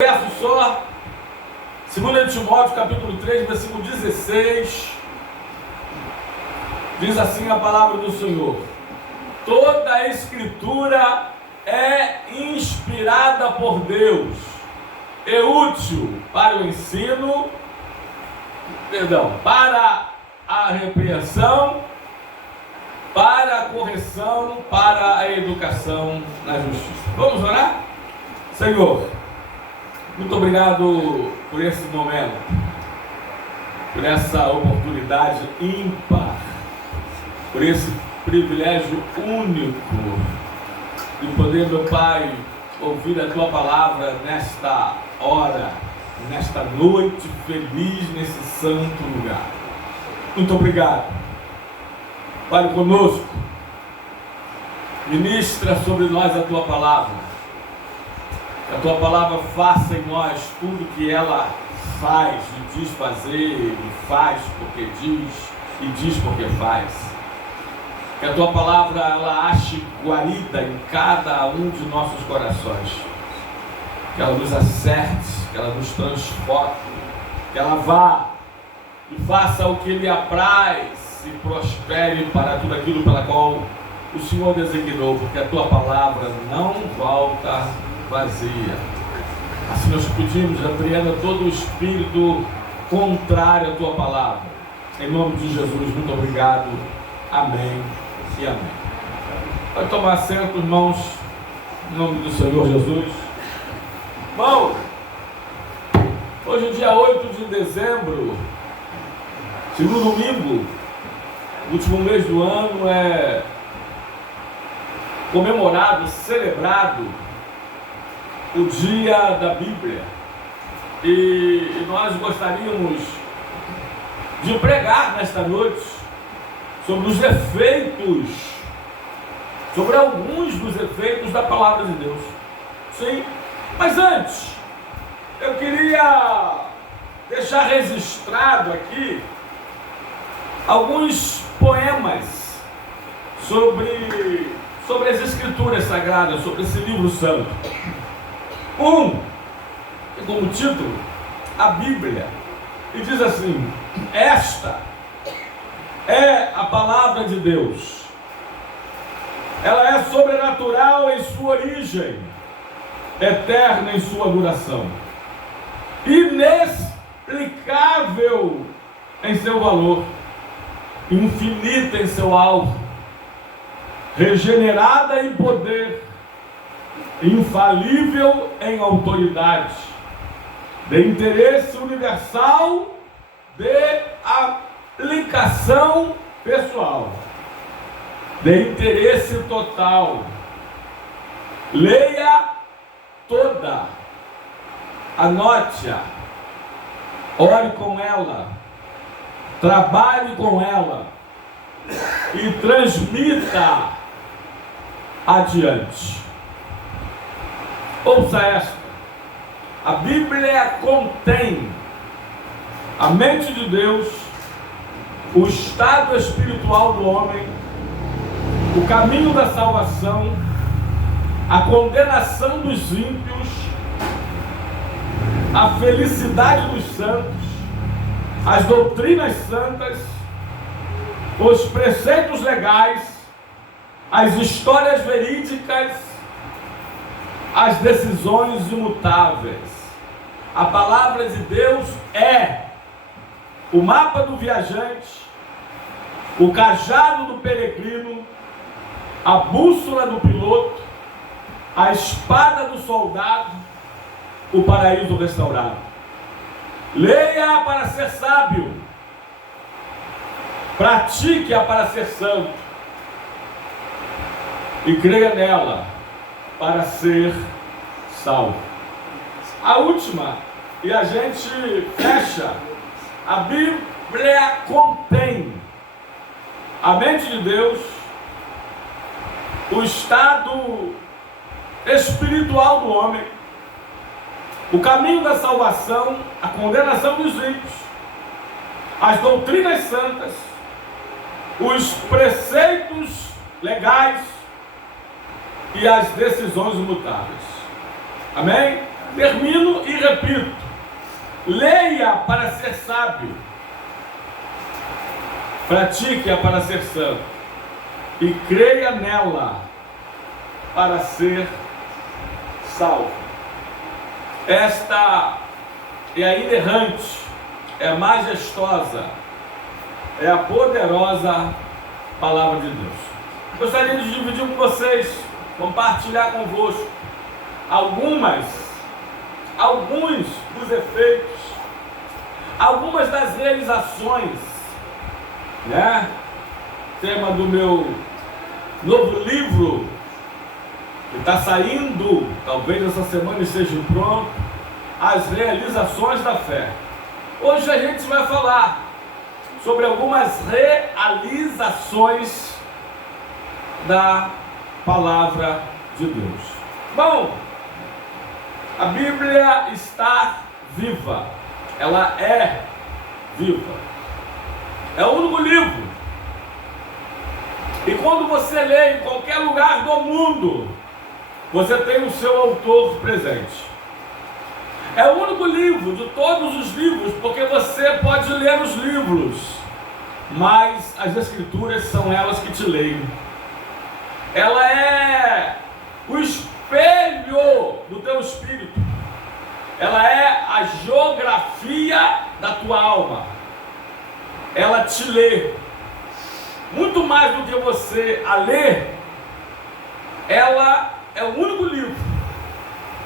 Verso só, 2 Timóteo capítulo 3, versículo 16, diz assim a palavra do Senhor: toda a escritura é inspirada por Deus, é útil para o ensino, para a repreensão, para a correção, para a educação na justiça. Vamos orar? Senhor, muito obrigado por esse momento, por essa oportunidade ímpar, por esse privilégio único de poder, meu Pai, ouvir a Tua palavra nesta hora, nesta noite feliz, nesse santo lugar. Muito obrigado. Fale conosco, ministra sobre nós a Tua palavra. Que a Tua palavra faça em nós tudo que ela faz e diz fazer, e faz porque diz, e diz porque faz. Que a Tua palavra ela ache guarida em cada um de nossos corações. Que ela nos acerte, que ela nos transforme, que ela vá e faça o que lhe apraz e prospere para tudo aquilo pela qual o Senhor designou, porque a Tua palavra não volta vazia. Assim nós pedimos, repreenda todo o espírito contrário à Tua palavra. Em nome de Jesus, muito obrigado. Amém e amém. Pode tomar assento, irmãos, em nome do Senhor Jesus. Bom, hoje é dia 8 de dezembro, segundo domingo, último mês do ano, é comemorado, celebrado o dia da Bíblia, e nós gostaríamos de pregar nesta noite sobre os efeitos, sobre alguns dos efeitos da palavra de Deus. Sim, mas antes eu queria deixar registrado aqui alguns poemas sobre as Escrituras Sagradas, sobre esse livro santo. Tem como título a Bíblia, e diz assim: esta é a palavra de Deus. Ela é sobrenatural em sua origem, eterna em sua duração, inexplicável em seu valor, infinita em seu alvo, regenerada em poder, infalível em autoridade, de interesse universal, de aplicação pessoal, de interesse total. Leia toda, anote-a, ore com ela, trabalhe com ela e transmita adiante. Ouça esta: a Bíblia contém a mente de Deus, o estado espiritual do homem, o caminho da salvação, a condenação dos ímpios, a felicidade dos santos, as doutrinas santas, os preceitos legais, as histórias verídicas, as decisões imutáveis. A palavra de Deus é o mapa do viajante, o cajado do peregrino, a bússola do piloto, a espada do soldado, o paraíso restaurado. Leia-a para ser sábio, pratique-a para ser santo, e creia nela para ser salvo. A última, e a gente fecha: a Bíblia contém a mente de Deus, o estado espiritual do homem, o caminho da salvação, a condenação dos ímpios, as doutrinas santas, os preceitos legais e as decisões imutáveis. Amém? Termino e repito: leia para ser sábio, pratique-a para ser santo, e creia nela para ser salvo. Esta é a inerrante, é a majestosa, é a poderosa palavra de Deus. Gostaria de dividir com vocês, compartilhar convosco alguns dos efeitos, algumas das realizações, né? Tema do meu novo livro, que está saindo, talvez essa semana esteja pronto, As Realizações da Fé. Hoje a gente vai falar sobre algumas realizações da palavra de Deus. Bom, a Bíblia está viva, ela é viva, é o único livro, e quando você lê em qualquer lugar do mundo, você tem o seu autor presente. É o único livro de todos os livros, porque você pode ler os livros, mas as Escrituras são elas que te leem. Ela é o espelho do teu espírito. Ela é a geografia da tua alma. Ela te lê. Muito mais do que você a ler, ela é o único livro.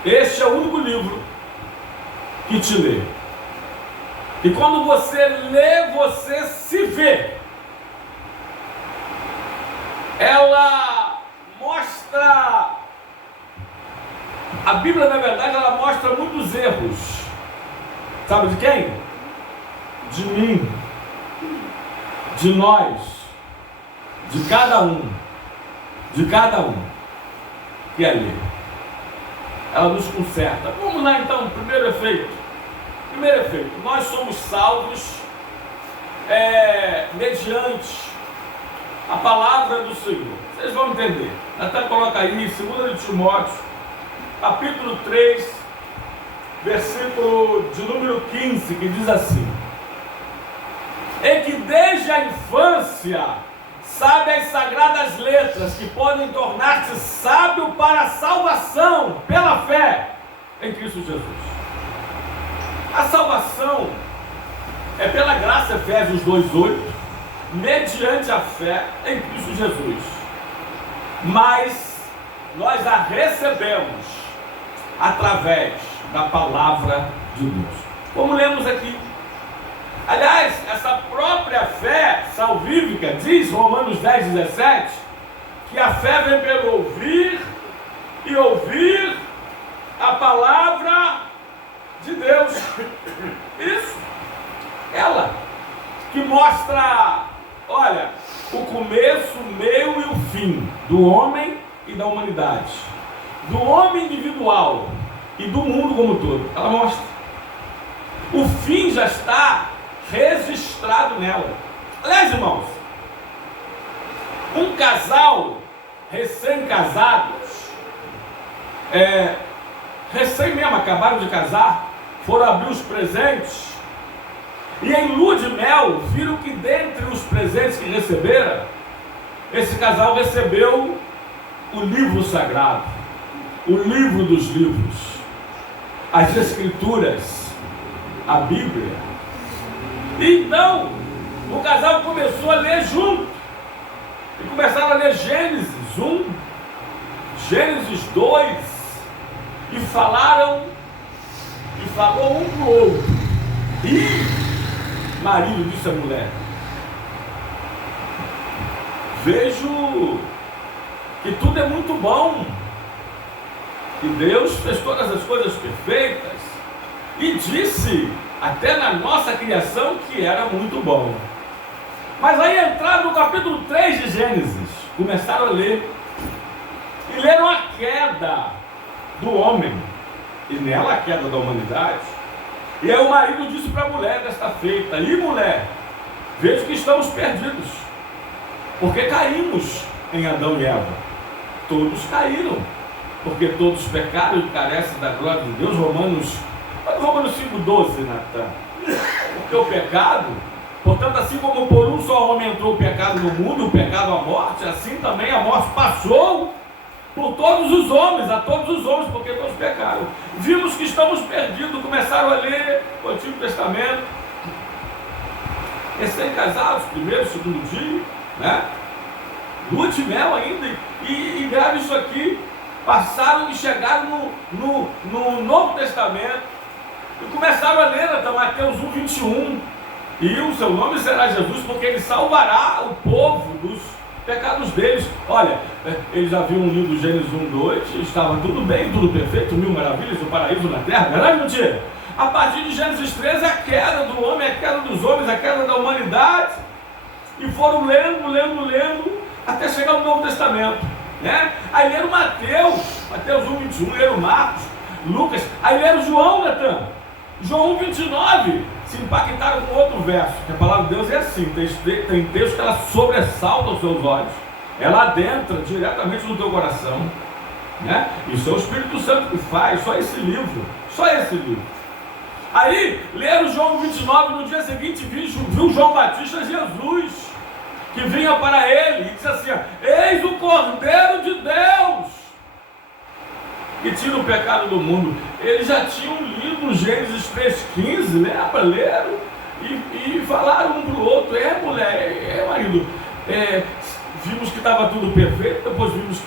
Este é o único livro que te lê. E quando você lê, você se vê. Ela mostra, a Bíblia, na verdade, ela mostra muitos erros. Sabe de quem? De mim, de nós, de cada um que é ler. Ela nos conserta. Vamos lá então, primeiro efeito, nós somos salvos mediante a palavra do Senhor. Vocês vão entender. Até coloca aí, 2 de Timóteo, capítulo 3, versículo de número 15, que diz assim: e que desde a infância sabe as sagradas letras, que podem tornar-te sábio para a salvação pela fé em Cristo Jesus. A salvação é pela graça, Efésios 2:8, mediante a fé em Cristo Jesus. Mas nós a recebemos através da palavra de Deus, como lemos aqui. Aliás, essa própria fé salvífica, diz Romanos 10:17, que a fé vem pelo ouvir e ouvir a palavra de Deus. Isso, ela que mostra, olha, o começo, o meio e o fim do homem e da humanidade, do homem individual e do mundo como um todo. Ela mostra. O fim já está registrado nela. Aliás, irmãos, um casal recém-casados, recém mesmo, acabaram de casar, foram abrir os presentes, e em lua de mel, viram que dentre os presentes que receberam, esse casal recebeu o livro sagrado, o livro dos livros, as Escrituras, a Bíblia. Então, o casal começou a ler junto, e começaram a ler Gênesis 1, Gênesis 2, e falou um para o outro. E marido disse à mulher: vejo que tudo é muito bom, que Deus fez todas as coisas perfeitas, e disse até na nossa criação que era muito bom. Mas aí entraram no capítulo 3 de Gênesis, começaram a ler, e leram a queda do homem, e nela a queda da humanidade. E aí o marido disse para a mulher desta feita: e mulher, vejo que estamos perdidos, porque caímos em Adão e Eva. Todos caíram. porque todos pecaram e carecem da glória de Deus. Romanos 5,12, Natan. Porque o pecado, portanto, assim como por um só homem entrou o pecado no mundo, o pecado a morte, assim também a morte passou por todos os homens, a todos os homens, porque todos pecaram. Vimos que estamos perdidos, começaram a ler o Antigo Testamento, recém-casados, primeiro, segundo dia, né? Lua de mel ainda, e grave isso aqui, passaram e chegaram no Novo Testamento, e começaram a ler até Mateus 1,21, e o seu nome será Jesus, porque ele salvará o povo dos pecados deles. Olha, eles haviam lido Gênesis 1,2, estava tudo bem, tudo perfeito, 1000 maravilhas, o paraíso na terra, verdade ou mentira? A partir de Gênesis 13, a queda do homem, a queda dos homens, a queda da humanidade, e foram lendo, até chegar ao Novo Testamento, né? Aí leram Mateus 1,21, leram Marcos, Lucas, aí leram João, Natan, João 1,29, se impactaram com outro verso, que a palavra de Deus é assim, tem texto que ela sobressalta os seus olhos, ela adentra diretamente no teu coração, né? Isso é o Espírito Santo que faz, só esse livro. Aí, leram João 29, no dia seguinte viu João Batista Jesus, que vinha para ele, e disse assim, eis o Cordeiro de Deus, que tira o pecado do mundo. Eles já tinham lido Gênesis 3,15, lembra? Leram e falaram um para o outro, mulher, marido, vimos que estava tudo perfeito, depois vimos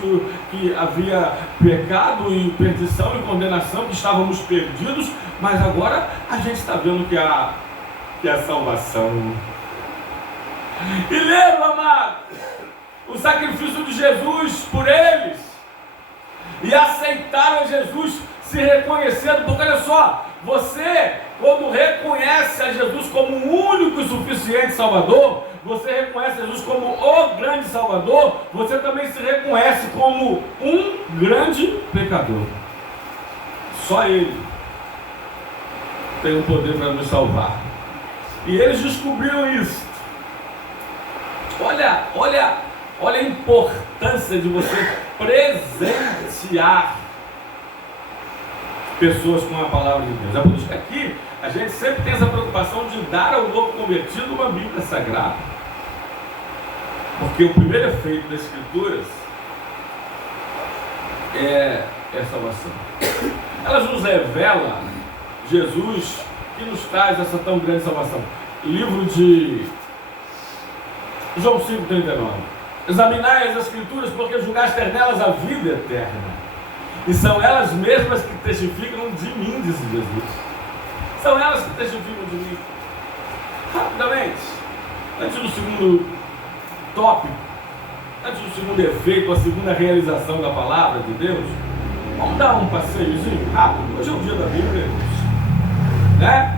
que havia pecado e perdição e condenação, que estávamos perdidos, mas agora a gente está vendo que há salvação. E leram, amado, o sacrifício de Jesus por eles, e aceitaram a Jesus, se reconhecendo, porque olha só, você, quando reconhece a Jesus como o único e suficiente Salvador, você reconhece Jesus como o grande Salvador, você também se reconhece como um grande pecador. Só Ele tem o poder para nos salvar. E eles descobriram isso. Olha a importância de você presentear pessoas com a palavra de Deus. É por isso que aqui a gente sempre tem essa preocupação de dar ao novo convertido uma Bíblia Sagrada. Porque o primeiro efeito das Escrituras é salvação. Elas nos revelam Jesus, que nos traz essa tão grande salvação. Livro de João 5,39. Examinai as Escrituras, porque julgaste nelas a vida eterna, e são elas mesmas que testificam de mim, disse Jesus. São elas que testificam de mim. Rapidamente, antes do segundo tópico, antes do segundo efeito, a segunda realização da palavra de Deus, vamos dar um passeiozinho rápido. Hoje é o dia da Bíblia, né?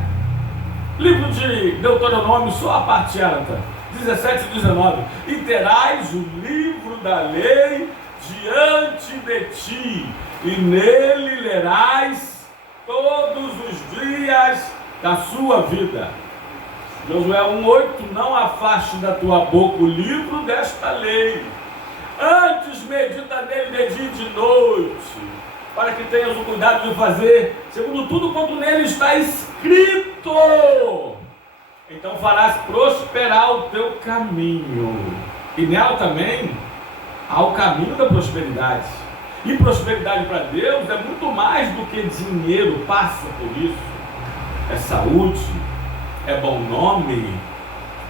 Livro de Deuteronômio, só a parte alta, 17 e 19. E terás o livro da lei diante de ti, e nele lerás todos os dias da sua vida. Josué 1,8. Não afaste da tua boca o livro desta lei, antes medita nele de dia e de noite, para que tenhas o cuidado de fazer segundo tudo quanto nele está escrito. Então farás prosperar o teu caminho, e nela também há o caminho da prosperidade. E prosperidade para Deus é muito mais do que dinheiro, passa por isso. É saúde, é bom nome,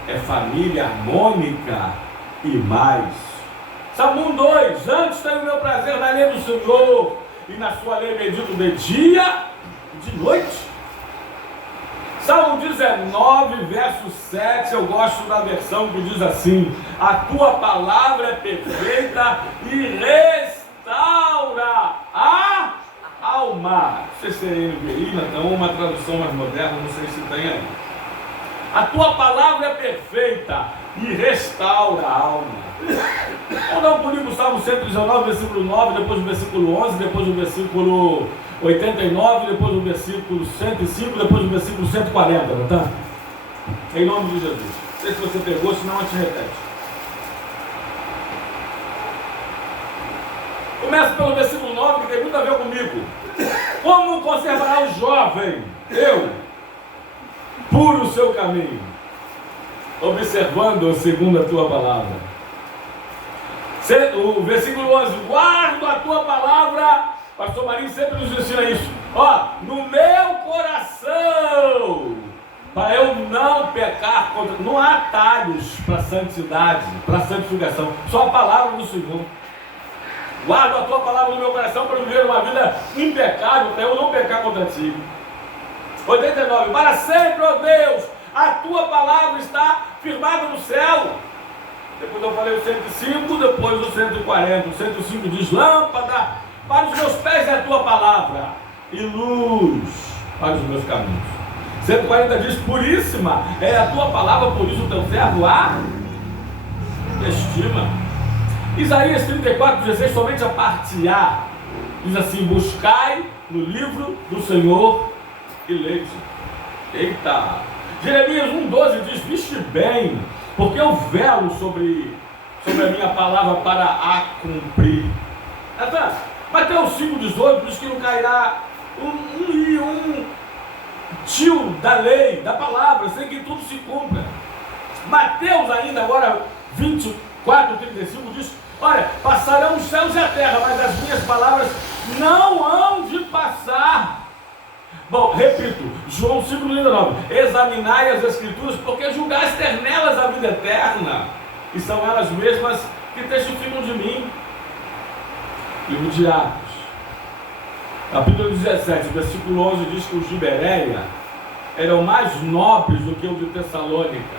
é família harmônica e mais. Salmo 1,2. Antes tenho o meu prazer na lei do Senhor, e na sua lei medito de dia e de noite. Salmo 19, verso 7, eu gosto da versão que diz assim: a tua palavra é perfeita e restaura a alma. Não sei se é NVI, então uma tradução mais moderna, não sei se tem aí. A tua palavra é perfeita e restaura a alma. Vamos dar um pulinho para o Salmo 119, versículo 9, depois o versículo 11, depois o versículo 89, depois o versículo 105, depois o versículo 140, não tá? Em nome de Jesus. Não sei se você pegou, senão a gente repete. Começa pelo versículo 9, que tem muito a ver comigo. Como conservará o jovem, eu, puro o seu caminho, observando segundo a tua palavra. O versículo 11, guardo a tua palavra. Pastor Marinho sempre nos ensina isso. No meu coração, para eu não pecar contra. Não há atalhos para santidade, para santificação, só a palavra do Senhor. Guardo a tua palavra no meu coração para viver uma vida impecável, para eu não pecar contra ti. 89, para sempre, ó Deus, a tua palavra está firmada no céu. Depois eu falei o 105, depois o 140. O 105 diz: lâmpada para os meus pés é a tua palavra e luz para os meus caminhos. 140 diz: puríssima é a tua palavra, por isso o teu servo a estima. Isaías 34:16, somente a parte A, diz assim: buscai no livro do Senhor e lede. Eita! Jeremias 1:12 diz: viste bem, porque eu velo sobre a minha palavra para a cumprir. Mateus 5:18 diz que não cairá um tio da lei, da palavra, sem que tudo se cumpra. Mateus ainda agora 24:35 diz: olha, passarão os céus e a terra, mas as minhas palavras não hão de passar. Bom, repito, João 5:9, examinai as Escrituras, porque julgais ter nelas a vida eterna, e são elas mesmas que testificam de mim. Livro de Atos, capítulo 17, versículo 11, diz que os de Bereia eram mais nobres do que os de Tessalônica,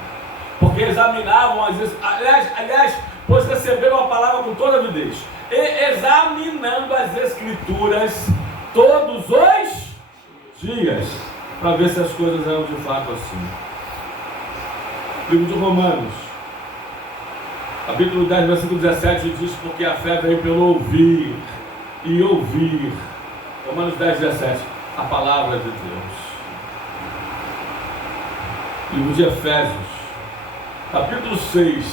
porque examinavam aliás, pois receberam a palavra com toda avidez, e examinando as Escrituras todos os dias, para ver se as coisas eram de fato assim. Livro de Romanos, capítulo 10, versículo 17 diz: porque a fé veio pelo ouvir e ouvir. Romanos 10:17, a palavra de Deus. Livro de Efésios, capítulo 6,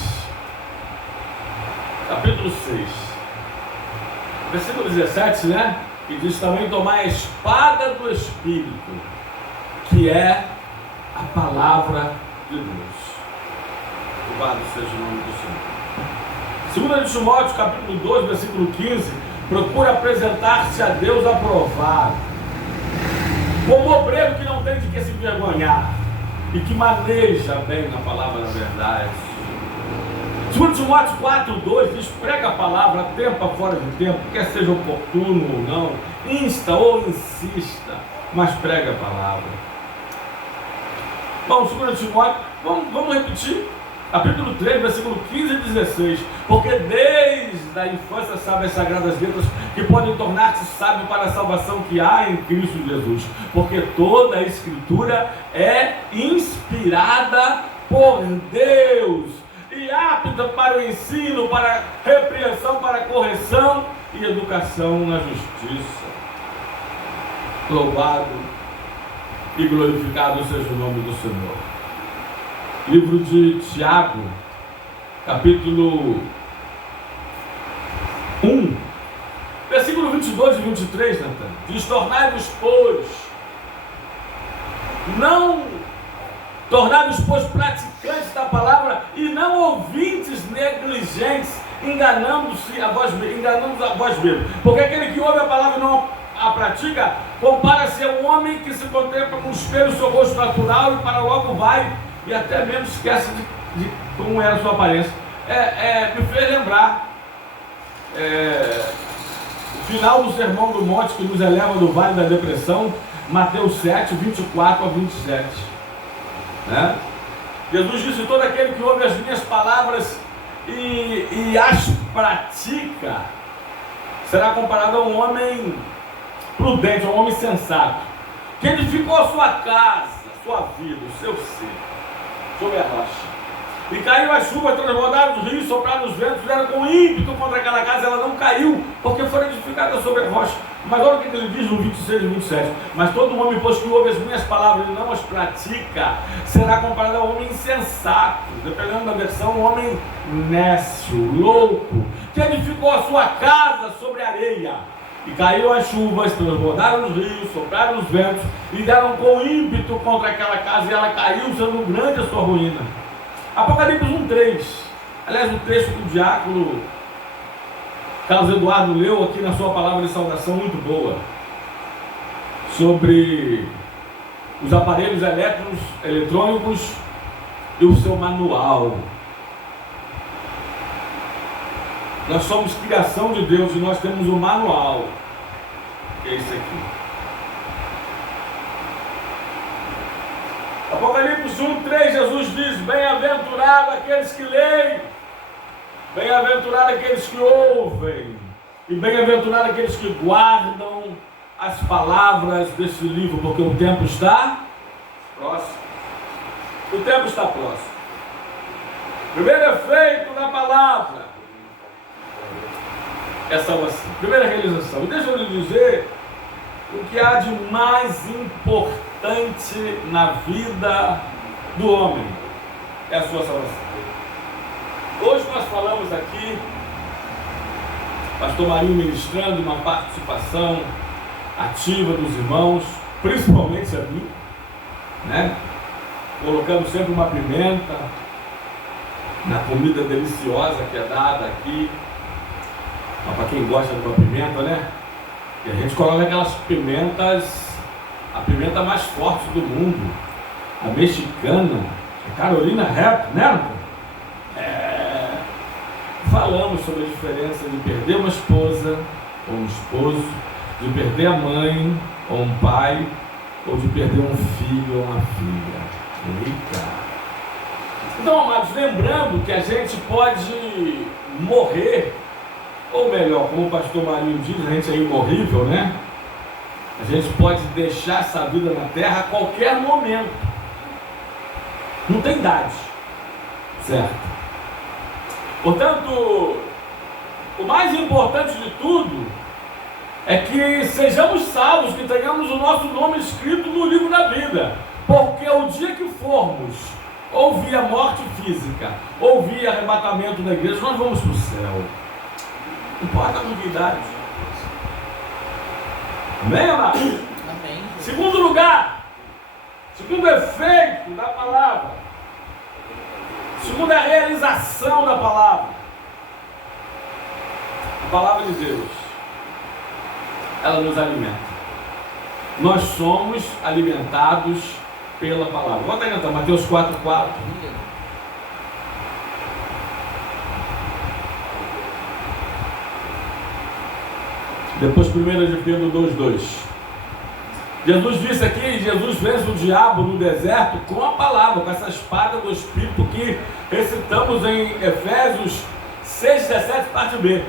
versículo 17, né? E diz também: tomar a espada do Espírito, que é a palavra de Deus. Louvado seja o nome do Senhor. 2 Timóteo, capítulo 2, versículo 15, procura apresentar-se a Deus aprovado, como obreiro que não tem de que se envergonhar, e que maneja bem na palavra da verdade. 2 Timóteo 4:2 diz: prega a palavra a tempo a fora de tempo, quer seja oportuno ou não, insta ou insista, mas prega a palavra. Bom, 2 Timóteo, vamos repetir, capítulo 3, versículo 15 e 16, porque desde a infância sabe as sagradas letras que podem tornar-se sábio para a salvação que há em Cristo Jesus, porque toda a Escritura é inspirada por Deus e apta para o ensino, para a repreensão, para a correção e educação na justiça. Louvado e glorificado seja o nome do Senhor. Livro de Tiago, capítulo 1, versículo 22 e 23, Natan, diz: tornai-vos, pois, praticantes da palavra e não ouvintes negligentes, enganando-se a vós mesmos. Porque aquele que ouve a palavra e não a pratica, compara-se a um homem que se contempla com o espelho do seu rosto natural e para logo vai e até mesmo esquece de como era a sua aparência. Me fez lembrar o final do Sermão do Monte, que nos eleva do Vale da Depressão, Mateus 7, 24 a 27. Né? Jesus disse: todo aquele que ouve as minhas palavras e as pratica será comparado a um homem prudente, a um homem sensato, que edificou a sua casa, a sua vida, o seu ser sobre a rocha. E caiu as chuvas, transbordaram os rios, sopraram os ventos, vieram com ímpeto contra aquela casa, ela não caiu, porque foi edificada sobre a rocha. Mas olha o que ele diz no 26 e 27. Mas todo homem, pois que ouve as minhas palavras e não as pratica, será comparado ao homem insensato, dependendo da versão, um homem nécio, louco, que edificou a sua casa sobre areia. E caiu as chuvas, transbordaram os rios, sopraram os ventos e deram com ímpeto contra aquela casa, e ela caiu, sendo grande a sua ruína. Apocalipse 1:3. Aliás, o texto que o diácono Carlos Eduardo leu aqui na sua palavra de saudação, muito boa, sobre os aparelhos eletrônicos e o seu manual. Nós somos criação de Deus e nós temos um manual, que é esse aqui. Apocalipse 1:3, Jesus diz: bem-aventurado aqueles que leem, bem-aventurado aqueles que ouvem, e bem-aventurado aqueles que guardam as palavras desse livro, porque o tempo está próximo. O tempo está próximo. Primeiro efeito da palavra é salvação. Primeira realização. E deixa eu lhe dizer o que há de mais importante na vida do homem: é a sua salvação. Hoje nós falamos aqui, pastor Marinho ministrando, uma participação ativa dos irmãos, principalmente a mim, né? Colocando sempre uma pimenta na comida deliciosa que é dada aqui. Para quem gosta de uma pimenta, né? E a gente coloca aquelas pimentas, a pimenta mais forte do mundo, a mexicana, a Carolina Reaper, né? Falamos sobre a diferença de perder uma esposa ou um esposo, de perder a mãe ou um pai, ou de perder um filho ou uma filha. Eita! Então, amados, lembrando que a gente pode morrer, ou melhor, como o pastor Marinho diz, a gente é imorrível, né? A gente pode deixar essa vida na terra a qualquer momento. Não tem idade, certo? Portanto, o mais importante de tudo é que sejamos salvos, que tenhamos o nosso nome escrito no livro da vida, porque o dia que formos ou via morte física ou via arrebatamento da igreja, nós vamos para o céu. Não importa com que idade. Amém, amado? Amém. Segundo lugar, segundo efeito da palavra, segundo a realização da palavra, a palavra de Deus, ela nos alimenta. Nós somos alimentados pela palavra. Vamos adiantar, Mateus 4:4. Depois 1 de Pedro 2:2. Jesus disse aqui, Jesus vence o diabo no deserto com a palavra, com essa espada do Espírito que recitamos em Efésios 6:17, parte B.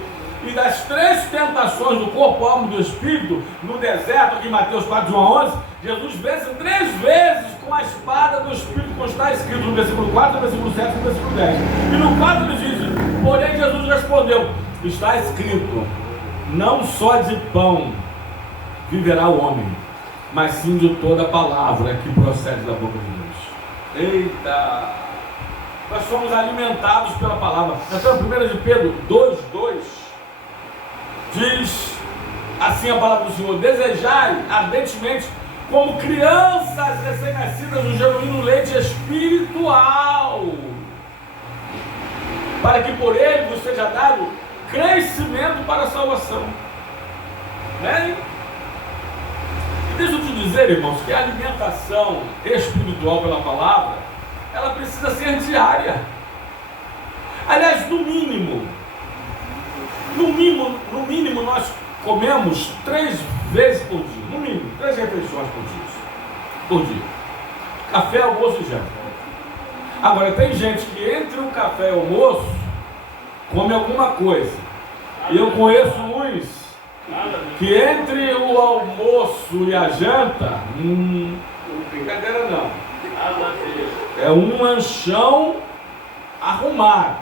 E das 3 tentações do corpo, alma e do Espírito, no deserto, aqui em Mateus 4:1-11, Jesus vence 3 vezes com a espada do Espírito, como está escrito no versículo 4, no versículo 7 e no versículo 10. E no 4 ele diz: porém Jesus respondeu, está escrito, não só de pão viverá o homem, mas sim de toda a palavra que procede da boca de Deus. Eita! Nós somos alimentados pela palavra. Então, 1 de Pedro 2:2 diz assim a palavra do Senhor: desejai ardentemente, como crianças recém-nascidas, o genuíno leite espiritual, para que por ele vos seja dado crescimento para a salvação. Né? Deixa eu te dizer, irmãos, que a alimentação espiritual pela palavra, ela precisa ser diária. Aliás, no mínimo nós comemos 3 vezes por dia. No mínimo, 3 refeições por dia. Café, almoço e janta. Agora, tem gente que entre o café e o almoço come alguma coisa. E eu conheço uns que entre o almoço e a janta, brincadeira não, é um lanchão arrumado,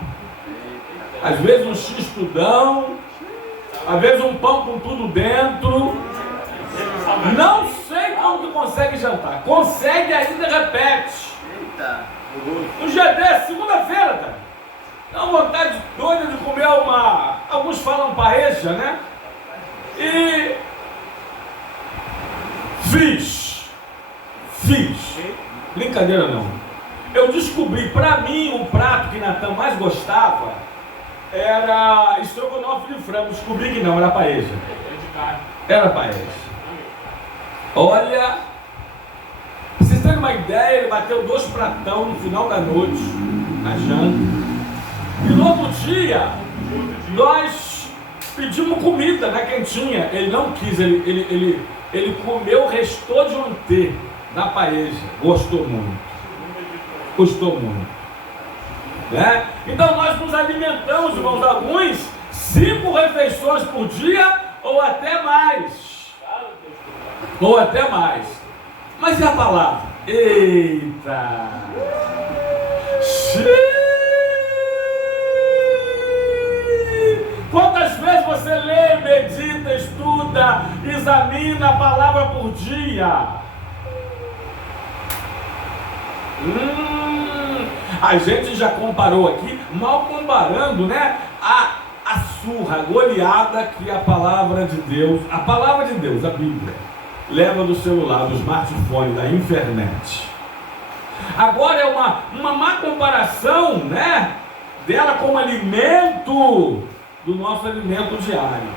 às vezes um x-tudão, às vezes um pão com tudo dentro. Não sei como que consegue jantar, consegue ainda, repete. Um dia desse, segunda-feira, cara, dá uma vontade doida de comer alguma alguns falam paeja, né? E fiz. Brincadeira não. Eu descobri, para mim, o prato que Natan mais gostava era estrogonofe de frango. Descobri que não, era paeja. Era paeja. Olha, pra vocês terem uma ideia, ele bateu 2 pratão no final da noite, na janta. E no outro dia, nós pedimos comida, né, quentinha. Ele não quis, ele comeu, restou de ontem na paeja. Gostou muito. Né? Então nós nos alimentamos, irmãos, alguns 5 refeições por dia ou até mais. Mas e a palavra? Eita! Quantas vezes você lê, medita, estuda, examina a palavra por dia? A gente já comparou aqui, mal comparando, né? A surra, a goleada que a palavra de Deus, a Bíblia, leva do celular, do smartphone, da internet. Agora é uma má comparação, né? Dela como alimento do nosso alimento diário.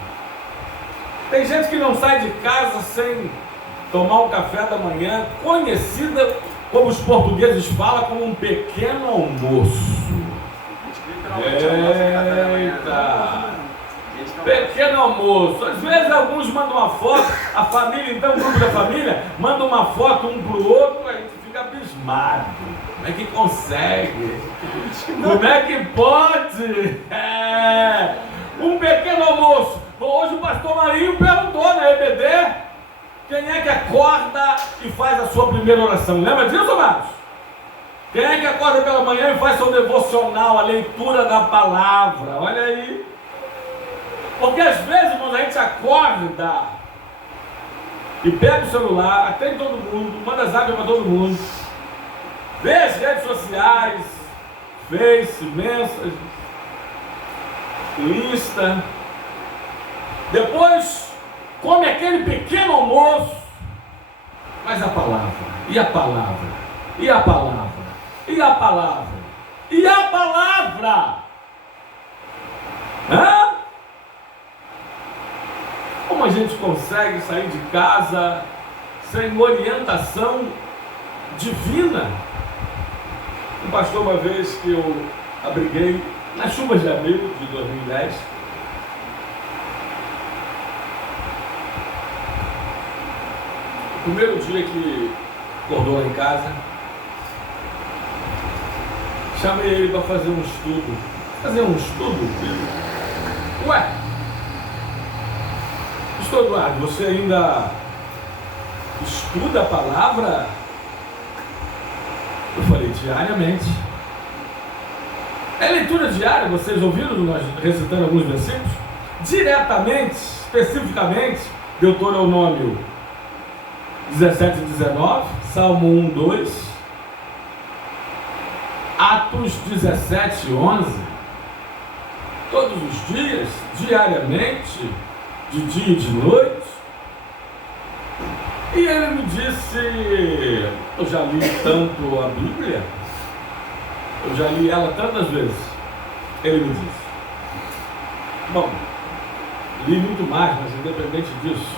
Tem gente que não sai de casa sem tomar um café da manhã, conhecida, como os portugueses falam, como um pequeno almoço. Eita! Pequeno almoço. Às vezes alguns mandam uma foto, a família, então, o grupo da família, manda uma foto um para o outro, a gente fica abismado. Como é que consegue? Como é que pode? Um pequeno almoço. Hoje o pastor Marinho perguntou na EBD, quem é que acorda e faz a sua primeira oração? Lembra disso, amados? Quem é que acorda pela manhã e faz seu devocional, a leitura da palavra? Olha aí. Porque às vezes, irmãos, a gente acorda e pega o celular, atende todo mundo, manda zap para todo mundo, vê as redes sociais, Face, Message, Insta, depois come aquele pequeno almoço, mas a palavra, e a palavra, e a palavra, e a palavra, e a palavra, como a gente consegue sair de casa sem orientação divina? Um pastor, uma vez que eu abriguei nas chuvas de abril de 2010, o primeiro dia que acordou lá em casa, chamei ele para fazer um estudo. Filho? Ué, pastor Eduardo, você ainda estuda a palavra? Eu falei, diariamente. É leitura diária, vocês ouviram nós recitando alguns versículos? Diretamente, especificamente, Deuteronômio 17 e 19, Salmo 1, 2, Atos 17, 11, todos os dias, diariamente, de dia e de noite. E ele me disse, eu já li tanto a Bíblia, eu já li ela tantas vezes. Ele me disse, bom, li muito mais, mas independente disso,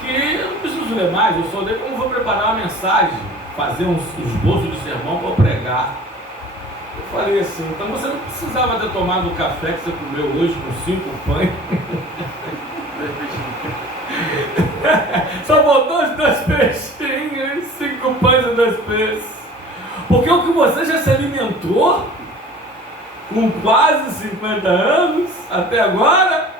que eu não preciso ler mais, eu só leio como vou preparar uma mensagem, fazer um esboço de sermão para pregar. Eu falei assim, então você não precisava ter tomado o café que você comeu hoje com 5 pães. Só botou os 2 peixinhos, 5 pães e 2 peixes. Porque o que você já se alimentou com quase 50 anos até agora,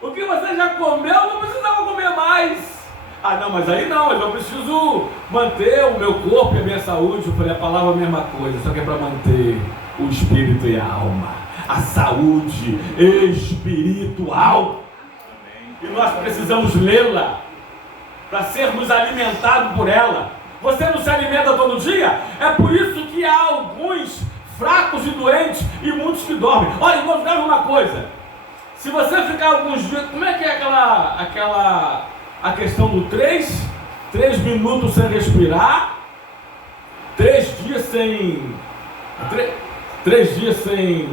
o que você já comeu não precisava comer mais. Ah não, mas aí não, eu preciso manter o meu corpo e a minha saúde. Eu falei, a palavra é a mesma coisa, só que é para manter o espírito e a alma, a saúde espiritual. E nós precisamos lê-la para sermos alimentados por ela. Você não se alimenta todo dia? É por isso que há alguns fracos e doentes e muitos que dormem. Olha, irmãos, grava uma coisa. Se você ficar alguns dias, como é que é a questão do 3 minutos sem respirar, 3 dias sem, 3 dias sem,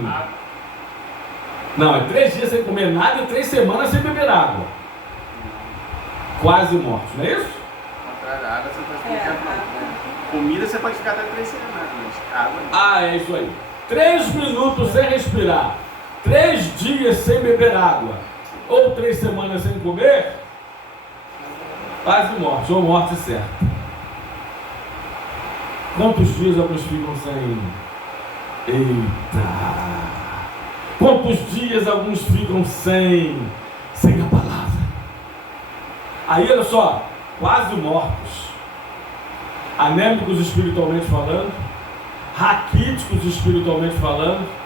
não, é 3 dias sem comer nada e 3 semanas sem beber água, quase mortos, não é isso? Contrário, água você pode ficar né? Comida você pode ficar até 3 semanas, mas água não. Ah, é isso aí, 3 minutos sem respirar, 3 dias sem beber água, ou 3 semanas sem comer, quase morte, ou morte certa. Quantos dias alguns ficam sem? Eita! Quantos dias alguns ficam sem a palavra? Aí, olha só, quase mortos, anêmicos espiritualmente falando, raquíticos espiritualmente falando.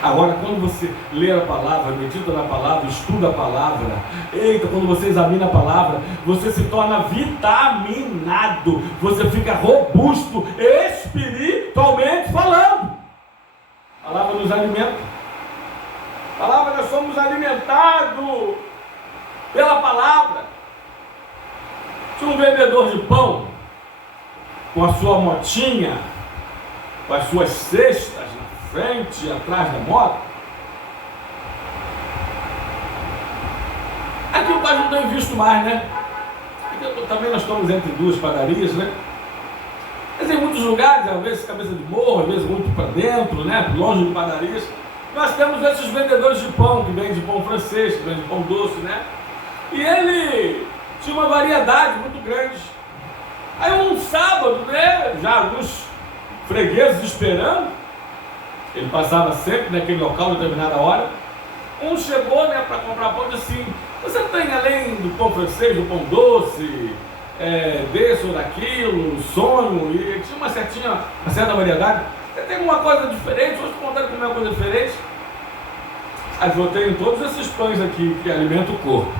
Agora, quando você lê a palavra, medita na palavra, estuda a palavra, eita, quando você examina a palavra, você se torna vitaminado, você fica robusto espiritualmente falando. A palavra nos alimenta. A palavra, nós somos alimentados pela palavra. Tinha um vendedor de pão com a sua motinha, com as suas cestas frente e atrás da moto. Aqui o pai não tem visto mais, né? Aqui, também nós estamos entre duas padarias, né? Mas em muitos lugares, às vezes cabeça de morro, às vezes muito para dentro, né? Longe de padarias, nós temos esses vendedores de pão, que vende pão francês, que vende pão doce, né? E ele tinha uma variedade muito grande. Aí um sábado, né? Já alguns fregueses esperando, ele passava sempre naquele local, determinada hora. Um chegou, né, para comprar pão e disse assim: você tem, além do pão francês, do pão doce, desse ou daquilo, sonho, e tinha uma certa variedade, você tem alguma coisa diferente? Hoje vontade de comer uma coisa diferente? Aí eu tenho todos esses pães aqui que alimentam o corpo.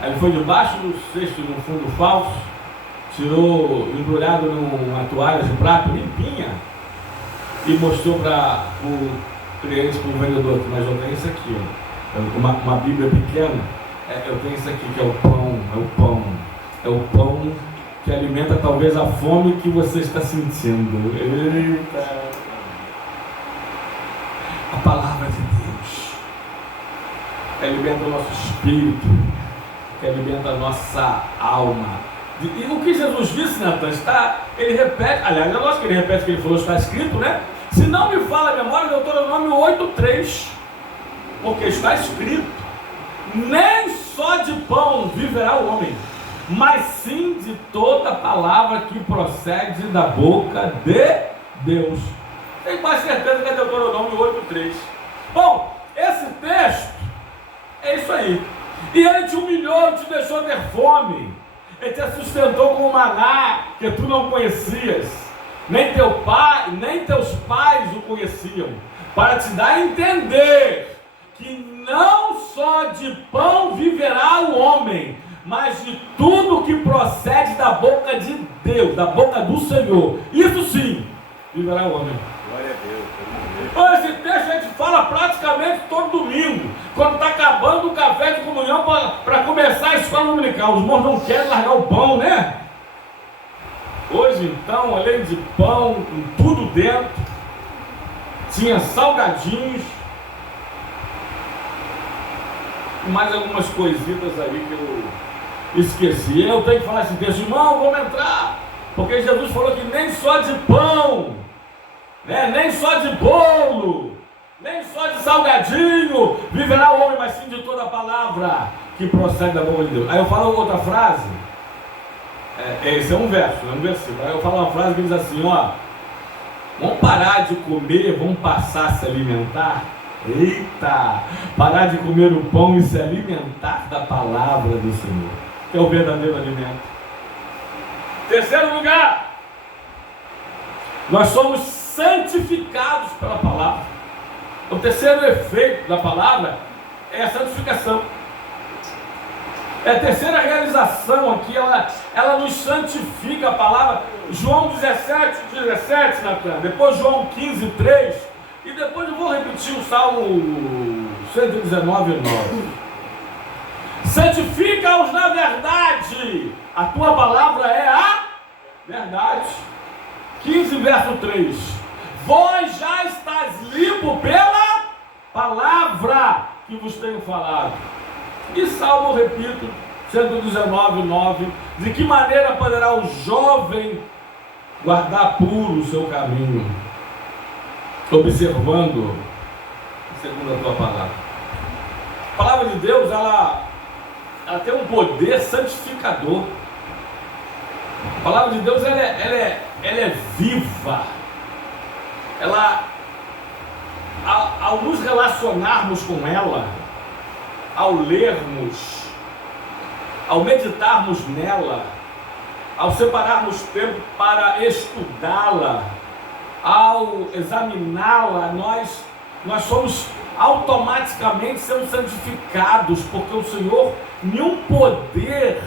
Aí ele foi debaixo do cesto, no fundo falso, tirou, embrulhado numa toalha de prato limpinha, e mostrou para o cliente, para o vendedor, mas eu tenho isso aqui, ó, uma bíblia pequena, eu tenho isso aqui que é o pão que alimenta talvez a fome que você está sentindo. Eita! A palavra de Deus que alimenta o nosso espírito, que alimenta a nossa alma. E o que Jesus disse, Natan, ele repete, aliás, é lógico que ele repete o que ele falou, está escrito, né? Se não me fala a memória, Deuteronômio 8:3, porque está escrito: nem só de pão viverá o homem, mas sim de toda palavra que procede da boca de Deus. Tenho mais certeza que é Deuteronômio 8:3. Bom, esse texto é isso aí. E ele te humilhou, te deixou ter fome. Ele te sustentou com o maná que tu não conhecias, nem teu pai, nem teus pais o conheciam, para te dar a entender que não só de pão viverá o homem, mas de tudo que procede da boca de Deus, da boca do Senhor. Isso sim, viverá o homem. Glória a Deus. Esse texto a gente fala praticamente todo domingo, quando está acabando o café de comunhão para começar a escola dominical. Os irmãos não querem largar o pão, né? Hoje então, além de pão, com tudo dentro, tinha salgadinhos e mais algumas coisitas aí que eu esqueci. Eu tenho que falar esse texto, irmão, vamos entrar, porque Jesus falou que nem só de pão, né? Nem só de bolo, nem só de salgadinho viverá o homem, mas sim de toda a palavra que procede da boca de Deus. Aí eu falo outra frase, esse é um verso, é um versículo. Aí eu falo uma frase que diz assim, ó: vamos parar de comer, vamos passar a se alimentar. Eita! Parar de comer o pão e se alimentar da palavra do Senhor, que é o verdadeiro alimento. Terceiro lugar, nós somos santificados pela palavra. O terceiro efeito da palavra é a santificação. É a terceira realização aqui, ela nos santifica. A palavra, João 17, Natan, depois João 15:3, E depois eu vou repetir o Salmo 119:9. Santifica-os na verdade, a tua palavra é a verdade. 15, verso 3. Vós já estáis limpo pela palavra que vos tenho falado. E Salmo, repito, 119:9. De que maneira poderá o jovem guardar puro o seu caminho, observando segundo a tua palavra? A palavra de Deus, ela tem um poder santificador. A palavra de Deus, ela é viva. Ao nos relacionarmos com ela, ao lermos, ao meditarmos nela, ao separarmos tempo para estudá-la, ao examiná-la, nós somos automaticamente sendo santificados, porque o Senhor, em um poder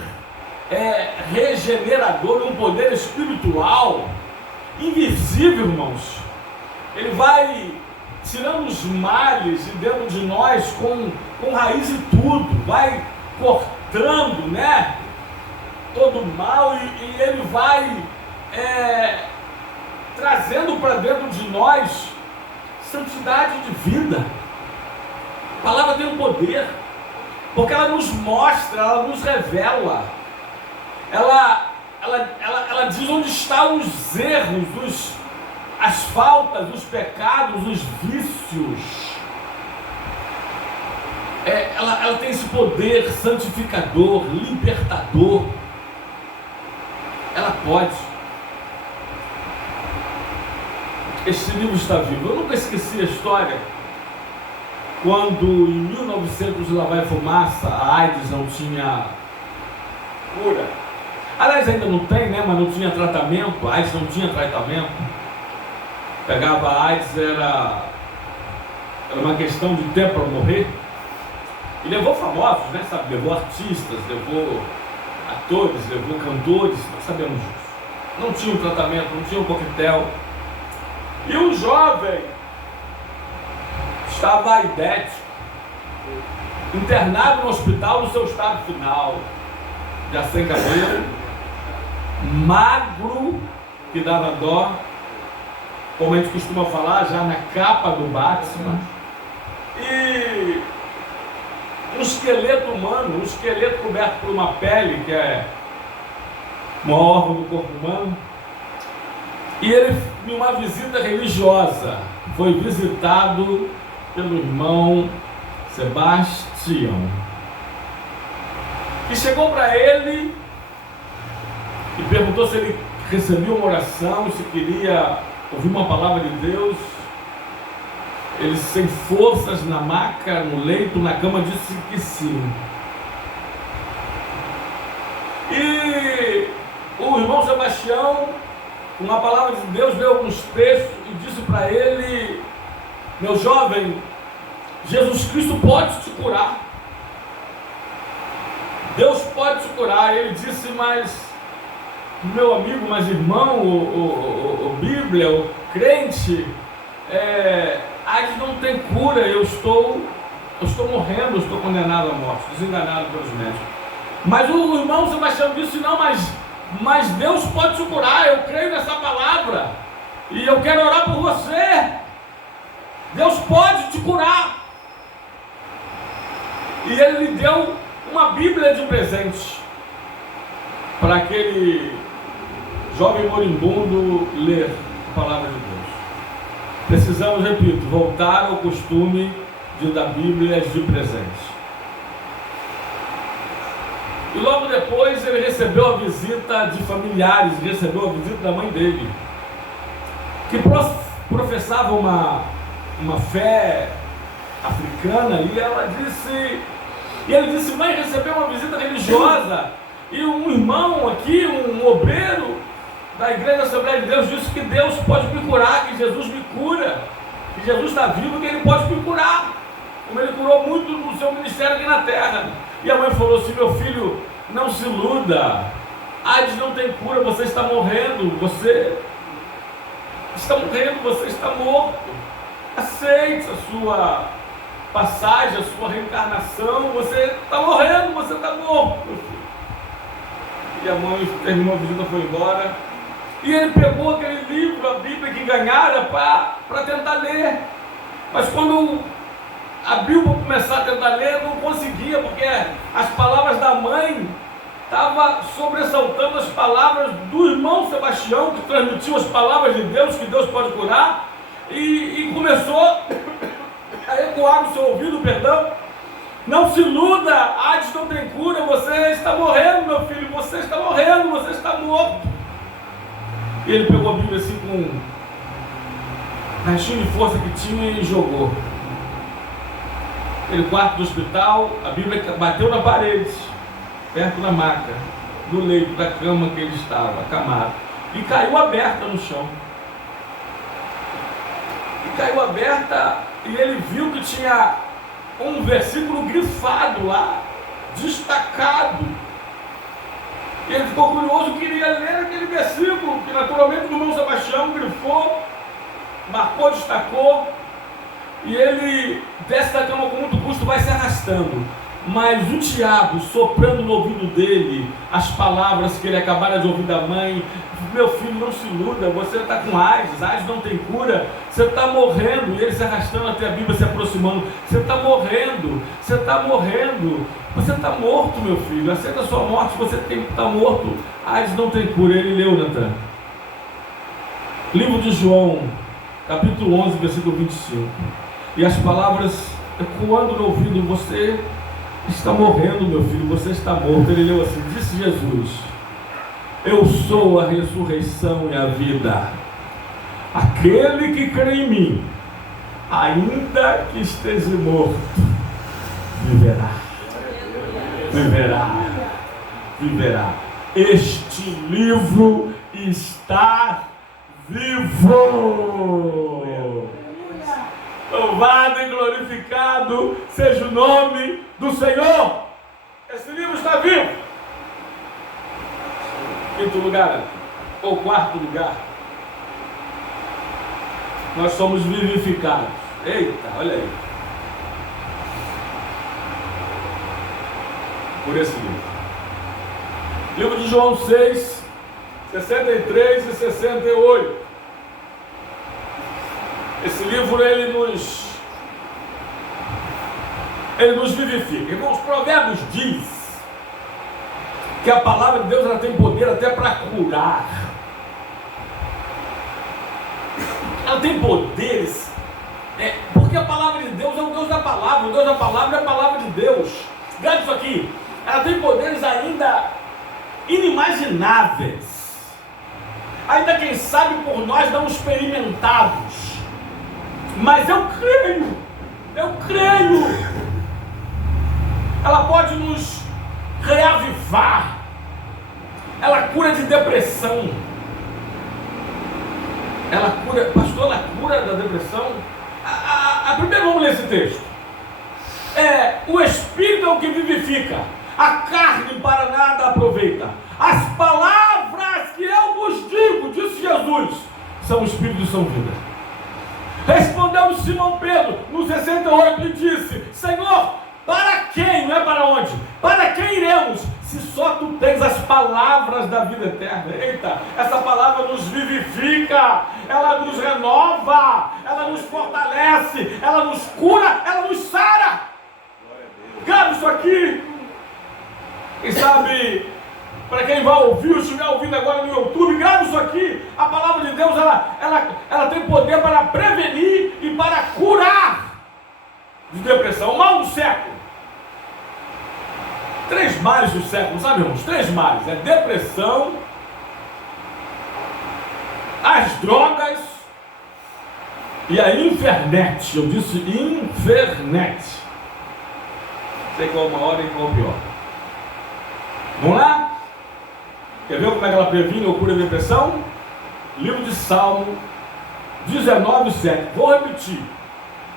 regenerador, um poder espiritual invisível, irmãos, Ele vai tirando os males de dentro de nós com raiz e tudo, vai cortando, né, todo o mal, e Ele vai trazendo para dentro de nós santidade de vida. A palavra tem um poder, porque ela nos mostra, ela nos revela, ela diz onde estão os erros, as faltas, os pecados, os vícios. Ela tem esse poder santificador, libertador. Ela pode. Este livro está vivo. Eu nunca esqueci a história quando em 1900 lá vai fumaça, a AIDS não tinha cura. Aliás, ainda não tem, né? Mas não tinha tratamento. A AIDS não tinha tratamento. Pegava a AIDS, era uma questão de tempo para morrer. E levou famosos, né? Sabe? Levou artistas, levou atores, levou cantores, nós sabemos disso. Não tinha um tratamento, não tinha um coquetel. E um jovem estava aidético, internado no hospital no seu estado final, já sem cabelo, magro, que dava dó, como a gente costuma falar, já na capa do Batman, e um esqueleto humano, um esqueleto coberto por uma pele, que é uma órgão do corpo humano. E ele, em uma visita religiosa, foi visitado pelo irmão Sebastião, que chegou para ele e perguntou se ele recebia uma oração, se queria ouvir uma palavra de Deus. Ele, sem forças, na maca, no leito, na cama, disse que sim. E o irmão Sebastião, com a palavra de Deus, leu alguns textos e disse para ele: meu jovem, Jesus Cristo pode te curar. Deus pode te curar. Ele disse: mas meu amigo, mas irmão, o Bíblia, o crente, AIDS não tem cura, eu estou morrendo, eu estou condenado à morte, desenganado pelos médicos. Mas o irmão Sebastião disse: não, mas Deus pode te curar, eu creio nessa palavra, e eu quero orar por você. Deus pode te curar. E ele lhe deu uma Bíblia de presente para aquele jovem moribundo ler a palavra de Deus. Precisamos, repito, voltar ao costume de dar Bíblias de presente. E logo depois ele recebeu a visita de familiares, recebeu a visita da mãe dele, que professava uma fé africana, e ele disse: mãe, recebeu uma visita religiosa, e um irmão aqui, um obreiro da Igreja Assembleia de Deus, disse que Deus pode me curar, que Jesus me cura, que Jesus está vivo, que Ele pode me curar, como Ele curou muito no seu ministério aqui na terra. E a mãe falou assim: meu filho, não se iluda, AIDS não tem cura, você está morrendo, você está morto. aceite a sua passagem, a sua reencarnação, você está morrendo, você está morto, meu filho. E a mãe terminou a visita, foi embora. E ele pegou aquele livro, a Bíblia que ganhara, para tentar ler. Mas quando abriu para começar a tentar ler, não conseguia, porque as palavras da mãe estavam sobressaltando as palavras do irmão Sebastião, que transmitiu as palavras de Deus, que Deus pode curar, e começou a ecoar no seu ouvido, perdão. Não se iluda, AIDS não tem cura, você está morrendo, meu filho, você está morrendo, você está morto. E ele pegou a Bíblia assim com um restinho de força que tinha e jogou. Aquele quarto do hospital, a Bíblia bateu na parede, perto da maca, no leito da cama que ele estava, acamado, e caiu aberta no chão. E caiu aberta, e ele viu que tinha um versículo grifado lá, destacado. E ele ficou curioso, queria ler aquele versículo, que naturalmente o irmão Sebastião grifou, marcou, destacou, e ele desce da cama com muito custo, vai se arrastando. Mas o diabo, soprando no ouvido dele as palavras que ele acabara de ouvir da mãe: meu filho, não se iluda, você está com AIDS, AIDS não tem cura, você está morrendo. E ele se arrastando até a Bíblia, se aproximando: você está morrendo, você está morrendo, você está morto, meu filho, aceita a sua morte, você está morto, AIDS não tem cura. Ele leu, Natan, livro de João, capítulo 11, versículo 25, e as palavras ecoando no ouvido: você está morrendo, meu filho, você está morto. Ele leu assim: disse Jesus: eu sou a ressurreição e a vida. Aquele que crê em mim, ainda que esteja morto, viverá. Viverá. Viverá. Este livro está vivo. Louvado e glorificado seja o nome do Senhor. Esse livro está vivo. Quinto lugar, ou quarto lugar, nós somos vivificados. Eita, olha aí. Por esse livro. Livro de João 6, 63 e 68. Esse livro, ele nos vivifica. Irmãos, Provérbios diz que a palavra de Deus, ela tem poder até para curar. Ela tem poderes, porque a palavra de Deus é o Deus da palavra. O Deus da palavra é a palavra de Deus. Grave isso aqui. Ela tem poderes ainda inimagináveis, ainda quem sabe por nós não experimentados. Mas eu creio. Ela pode nos reavivar. Ela cura de depressão. Ela cura, pastor, ela cura da depressão? Primeiro vamos ler esse texto. O Espírito é o que vivifica, a carne para nada aproveita. As palavras que eu vos digo, disse Jesus, são Espírito e são vida. Respondeu Simão Pedro no 68 e disse: Senhor, para quem, não é para onde? Para quem iremos, se só tu tens as palavras da vida eterna? Eita, essa palavra nos vivifica, ela nos renova, ela nos fortalece, ela nos cura, ela nos sara. Grave isso aqui. Quem sabe, para quem vai ouvir, ou estiver ouvindo agora no YouTube, grave isso aqui. A palavra de Deus, ela tem poder para prevenir e para curar de depressão. O mal do século. 3 males do século, sabe, irmãos? 3 males. Depressão, as drogas e a internet. Eu disse internet. Sei qual é o maior e qual é o pior. Vamos lá? Quer ver como é que ela previne ou cura a depressão? Livro de Salmo 19:7. Vou repetir,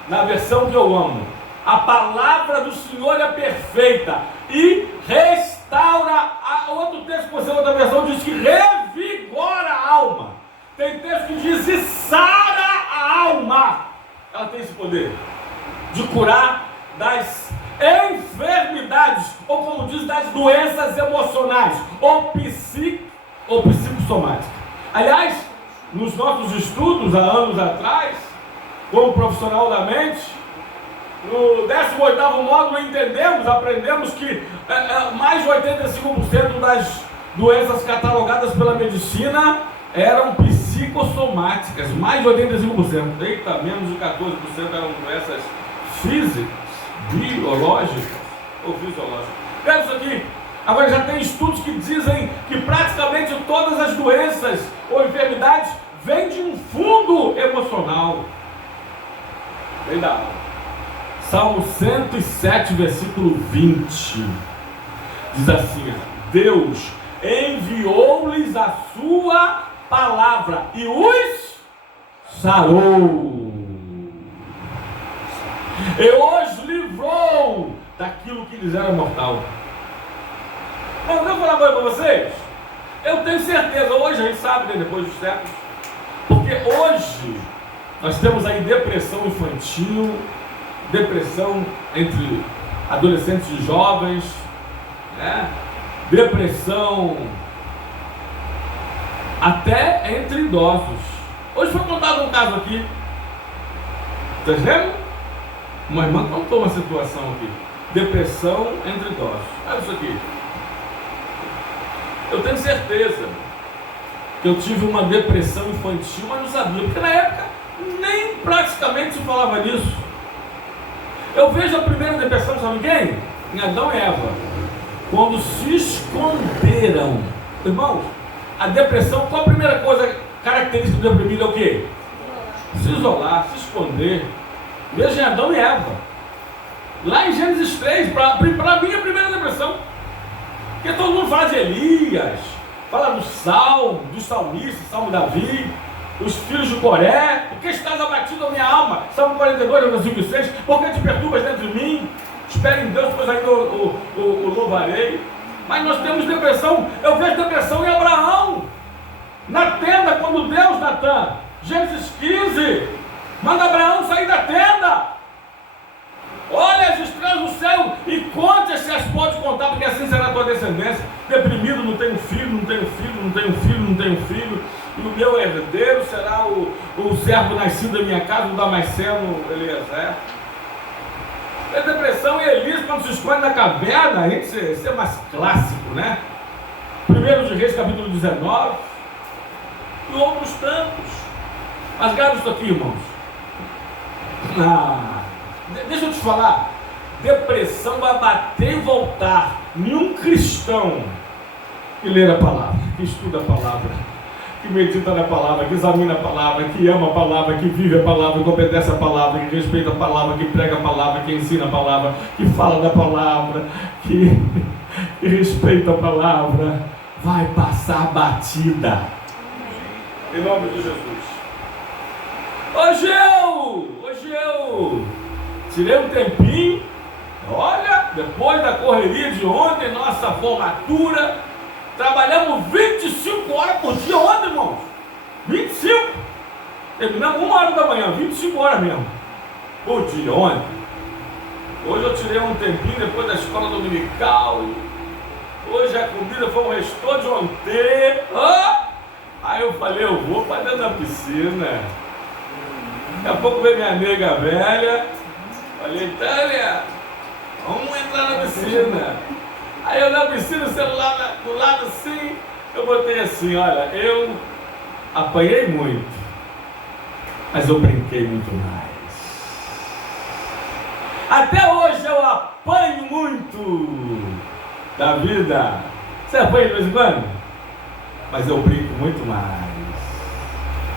na versão que eu amo. A palavra do Senhor é perfeita e restaura. Outro texto que você, outra versão, diz que revigora a alma. Tem texto que diz e sara a alma. Ela tem esse poder. curar das enfermidades, ou como diz, das doenças emocionais, ou psicossomáticas. Aliás, nos nossos estudos, há anos atrás, como profissional da mente, no 18º módulo aprendemos que mais de 85% das doenças catalogadas pela medicina eram psicossomáticas, mais de 85%. Eita, menos de 14% eram doenças físicas, biológicas ou fisiológicas. Pega isso aqui. Agora já tem estudos que dizem que praticamente todas as doenças ou enfermidades vêm de um fundo emocional. Vem da alma. Salmo 107, versículo 20. Diz assim: Deus enviou-lhes a sua palavra e os sarou. E os livrou daquilo que lhes era mortal. Mas eu vou falar uma coisa para vocês. Eu tenho certeza, hoje a gente sabe, né, depois dos séculos, porque hoje nós temos aí depressão infantil, depressão entre adolescentes e jovens, né? Depressão até entre idosos. Hoje foi contado um caso aqui. Vocês lembram? Uma irmã contou uma situação aqui. Depressão entre idosos. Olha isso aqui. Eu tenho certeza que eu tive uma depressão infantil, mas não sabia, porque na época nem praticamente se falava nisso. Eu vejo a primeira depressão, sabe quem? Em Adão e Eva, quando se esconderam. Irmãos, a depressão, qual a primeira coisa característica do deprimido é o quê? Se isolar, se esconder. Veja em Adão e Eva. Lá em Gênesis 3, para mim a primeira depressão. Porque todo mundo fala de Elias, fala do Salmo, dos salmistas, Salmo Davi, os filhos de Coré. Porque estás abatido a minha alma? Salmo 42, versículo 6. Porque te perturbas dentro de mim? Espere em Deus, pois ainda o louvarei. Mas nós temos depressão. Eu vejo depressão em Abraão, na tenda, quando Deus, Natan, Gênesis 15, manda Abraão sair da tenda. Olha as estrelas do céu e conte se as pode contar, porque assim será a tua descendência. Deprimido, não tenho filho, não tenho filho, não tenho filho, não tenho filho. E o meu herdeiro será o servo nascido da minha casa, o Damasceno Eliezer. A depressão e Elias, quando se esconde na caverna, isso é mais clássico, né? 1 de Reis, capítulo 19, e outros tantos. Mas grave isso aqui, irmãos. Deixa eu te falar, depressão vai bater e voltar. Nenhum cristão que lê a palavra, que estuda a palavra, que medita na palavra, que examina a palavra, que ama a palavra, que vive a palavra, que obedece a palavra, que respeita a palavra, que prega a palavra, que ensina a palavra, que fala da palavra, que respeita a palavra, vai passar batida. Em nome de Jesus. Hoje eu tirei um tempinho, olha, depois da correria de ontem, nossa formatura, trabalhamos 25 horas por dia ontem, irmãos. 25. Terminamos 1h da manhã, 25 horas mesmo. Por dia, ontem. Hoje eu tirei um tempinho depois da escola dominical. Hoje a comida foi um restor de ontem. Aí eu falei, eu vou para dentro da piscina. Daqui a pouco veio minha nega velha. Falei, Tânia, vamos entrar na piscina. Aí eu na piscina, o celular do lado assim, eu botei assim, olha, eu apanhei muito, mas eu brinquei muito mais. Até hoje eu apanho muito da vida. Você apanha de vez em quando? Mas eu brinco muito mais.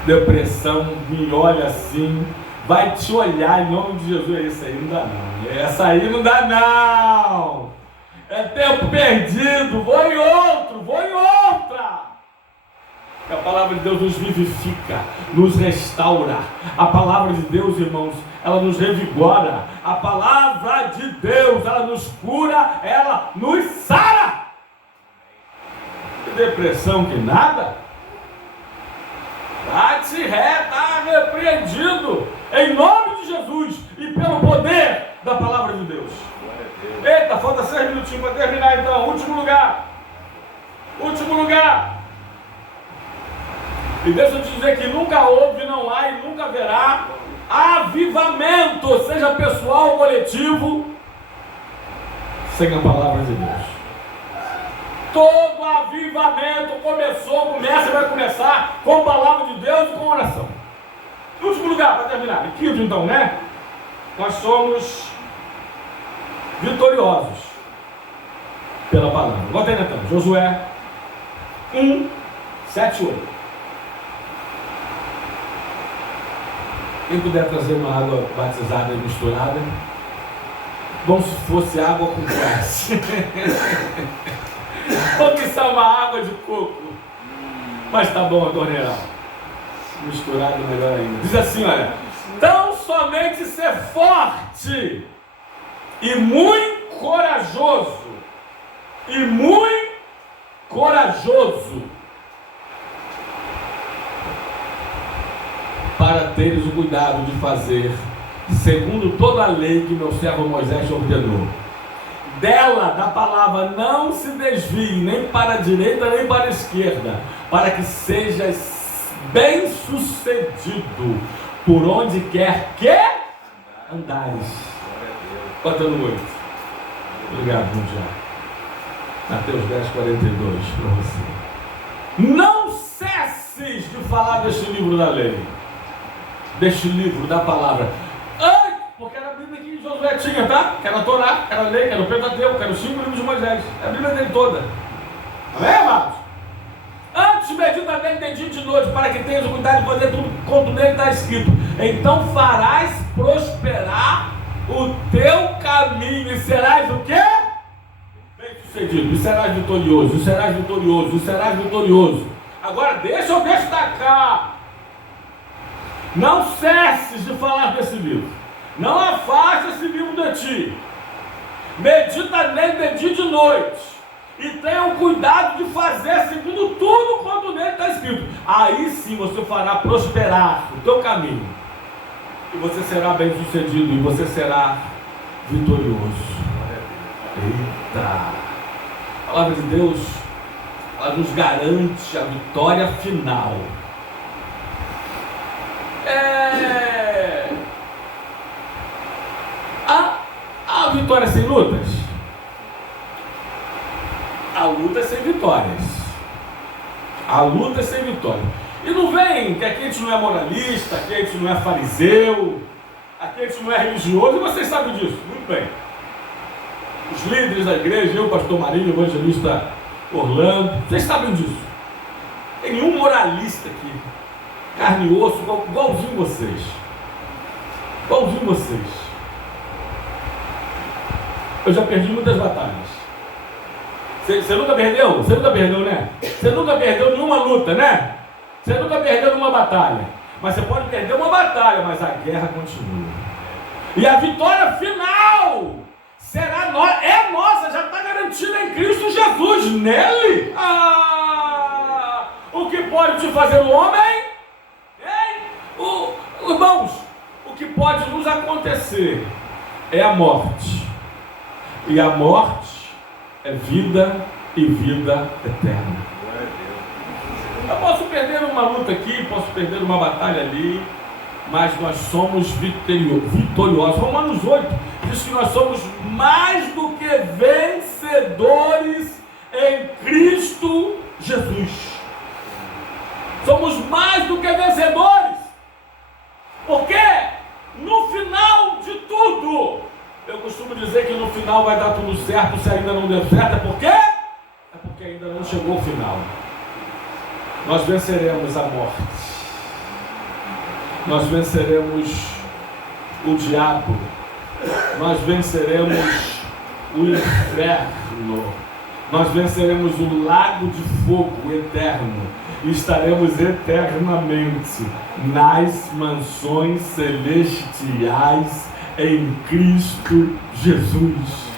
Depressão me olha assim, vai te olhar em nome de Jesus. Essa aí não dá não, essa aí não dá não. É tempo perdido, vou em outra. A palavra de Deus nos vivifica, nos restaura. A palavra de Deus, irmãos, ela nos revigora. A palavra de Deus, ela nos cura, ela nos sara. Que depressão, que nada. Bate ré, está repreendido, em nome de Jesus, e pelo poder da palavra de Deus. Eita, falta 6 minutinhos para terminar então. Último lugar. Último lugar. E deixa eu te dizer que nunca houve, não há e nunca haverá avivamento, seja pessoal ou coletivo, sem a palavra de Deus. Todo avivamento começa e vai começar com a palavra de Deus e com oração. Último lugar, para terminar. E quinto então, né? Nós somos vitoriosos pela palavra. Bota aí, então. Josué 1, 7 e 8. Quem puder trazer uma água batizada e misturada, como se fosse água com gás. Ou que só uma água de coco. Mas tá bom a torneira. Misturado melhor ainda. Diz assim, olha. Tão somente ser forte e muito corajoso. E muito corajoso. Para teres o cuidado de fazer segundo toda a lei que meu servo Moisés te ordenou. Dela, da palavra, não se desvie nem para a direita nem para a esquerda, para que sejas bem sucedido por onde quer que andares. Bota no 8. Obrigado, Mundial. Mateus 10, 42 para você. Não cesses de falar deste livro da lei, deste livro da palavra. Porque era a Bíblia que Josué tinha, tá? Que era a Torá, que era a lei, que era o Pentateuco, que era os 5 livros de Moisés. É a Bíblia dele toda. Amém, amados? Antes medita nele de dia e de noite, para que tenhas o cuidado de fazer tudo quanto nele está escrito. Então farás prosperar o teu caminho e serás o quê? Bem sucedido. E serás vitorioso, e serás vitorioso, e serás vitorioso. Agora deixa eu destacar. Não cesses de falar desse livro. Não afaste esse livro de ti. Medita nele de dia e de noite. E tenha o cuidado de fazer segundo tudo quanto nele está escrito. Aí sim você fará prosperar o teu caminho. E você será bem sucedido. E você será vitorioso. Eita! A palavra de Deus, ela nos garante a vitória final. A vitória sem lutas? A luta é sem vitórias. A luta é sem vitória. E não vem que aqui a gente não é moralista, aqui a gente não é fariseu, aqui a gente não é religioso, e vocês sabem disso, muito bem. Os líderes da igreja, eu, pastor Marinho, evangelista Orlando, vocês sabem disso. Tem nenhum moralista aqui, carne e osso, igualzinho vocês. Igualzinho vocês. Eu já perdi muitas batalhas. Você nunca perdeu? Você nunca perdeu, né? Você nunca perdeu nenhuma luta, né? Você nunca perdeu nenhuma batalha. Mas você pode perder uma batalha, mas a guerra continua. E a vitória final será nossa, é nossa, já está garantida em Cristo Jesus. Nele, o que pode te fazer o homem? Irmãos, o que pode nos acontecer é a morte. E a morte é vida e vida eterna. Eu posso perder uma luta aqui, posso perder uma batalha ali, mas nós somos vitoriosos. Romanos 8 diz que nós somos mais do que vencedores em Cristo Jesus. Somos mais do que vencedores. Porque no final de tudo, eu costumo dizer que no final vai dar tudo certo. Se ainda não deu certo, é por quê? É porque ainda não chegou o final. Nós venceremos a morte. Nós venceremos o diabo. Nós venceremos o inferno. Nós venceremos o lago de fogo eterno. E estaremos eternamente nas mansões celestiais em Cristo Jesus.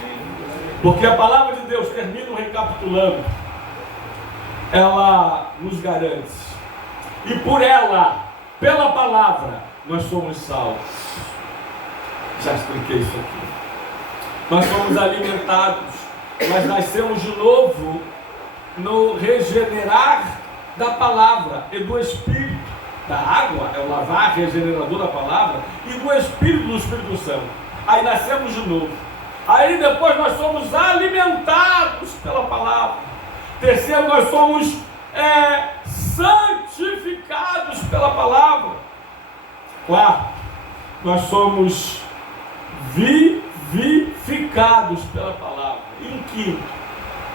Porque a palavra de Deus, termino recapitulando, ela nos garante. E por ela, pela palavra, nós somos salvos. Já expliquei isso aqui. Nós somos alimentados, nós nascemos de novo no regenerar da palavra e do Espírito. Da água é o lavar regenerador da palavra e do Espírito, do Espírito Santo. Aí nascemos de novo. Aí depois nós somos alimentados pela palavra. Terceiro, nós somos santificados pela palavra. Quarto, nós somos vivificados pela palavra. E em quinto,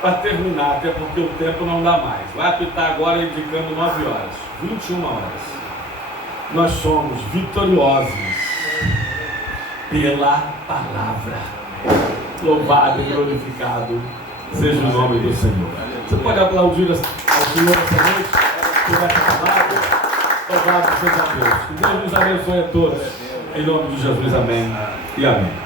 para terminar, até porque o tempo não dá mais, vai apitar agora indicando 9 horas, 21 horas. Nós somos vitoriosos pela palavra. Louvado e glorificado seja o nome do Senhor. Você pode aplaudir ao Senhor essa noite por essa palavra? Louvado seja Deus. Que Deus nos abençoe a todos. Em nome de Jesus, amém e amém.